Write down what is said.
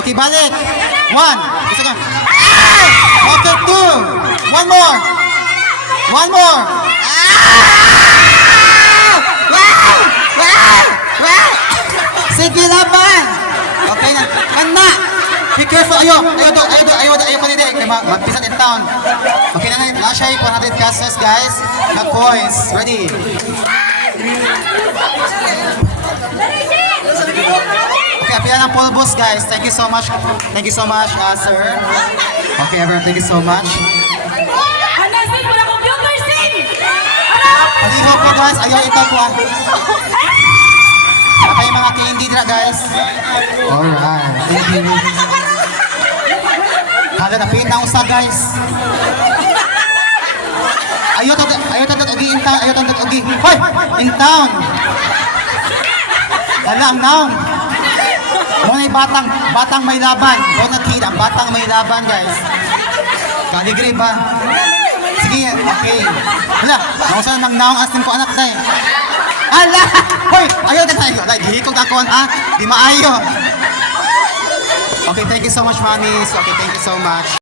Okay, balik. 1. Isa ka. Okay, 2. One more. One more. Sige, laban. Okay na. Kana. Be careful. Ayaw ko nila. Magpisan in town. Okay na na. Last siya 100 castles, guys. Na coins. Ready. Okay, apilan ng pulbos, guys. Thank you so much. Thank you so much, sir. Okay, everyone. Thank you so much. Aliho po, guys. Ayaw ito po. Okay, mga candy na, guys. Alright. Thank you. Hala, napit na usa, guys. Ayaw tantot ugi in town. Ayaw tantot ugi. Hoy! In town! Hala, ang noun. Muna yung batang may laban. Don't not kid, ang batang may laban, guys. Kaligree ba? Sige, okay. Hala, ako saan mag-naong astin ko anak tayo. Hala! Hoy! Ayaw na tayo. Gihitong takon, ha? Di maayo. Okay, thank you so much, mamis. Okay, thank you so much.